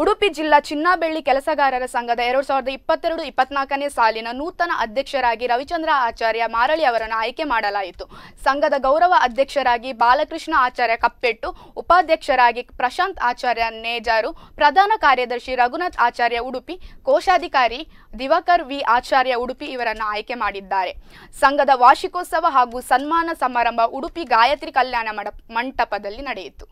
ಉಡುಪಿ ಜಿಲ್ಲಾ ಚಿನ್ನ ಬೆಳ್ಳಿ ಕೆಲಸಗಾರರ ಸಂಘದ 2022-24ನೇ ಸಾಲಿನ ನೂತನ ಅಧ್ಯಕ್ಷರಾಗಿ ರವಿಚಂದ್ರ ಆಚಾರ್ಯ ಮಾರಳಿ ಅವರನ್ನು ಆಯ್ಕೆ ಮಾಡಲಾಯಿತು. ಸಂಘದ ಗೌರವ ಅಧ್ಯಕ್ಷರಾಗಿ ಬಾಲಕೃಷ್ಣ ಆಚಾರ್ಯ ಕಪ್ಪೆಟ್ಟು, ಉಪಾಧ್ಯಕ್ಷರಾಗಿ ಪ್ರಶಾಂತ್ ಆಚಾರ್ಯ ನೇಜಾರು, ಪ್ರಧಾನ ಕಾರ್ಯದರ್ಶಿ ರಘುನಾಥ್ ಆಚಾರ್ಯ ಉಡುಪಿ, ಕೋಶಾಧಿಕಾರಿ ದಿವಾಕರ್ ವಿ ಆಚಾರ್ಯ ಉಡುಪಿ ಇವರನ್ನು ಆಯ್ಕೆ ಮಾಡಿದ್ದಾರೆ. ಸಂಘದ ವಾರ್ಷಿಕೋತ್ಸವ ಹಾಗೂ ಸನ್ಮಾನ ಸಮಾರಂಭ ಉಡುಪಿ ಗಾಯತ್ರಿ ಕಲ್ಯಾಣ ಮಂಟಪದಲ್ಲಿ ನಡೆಯಿತು.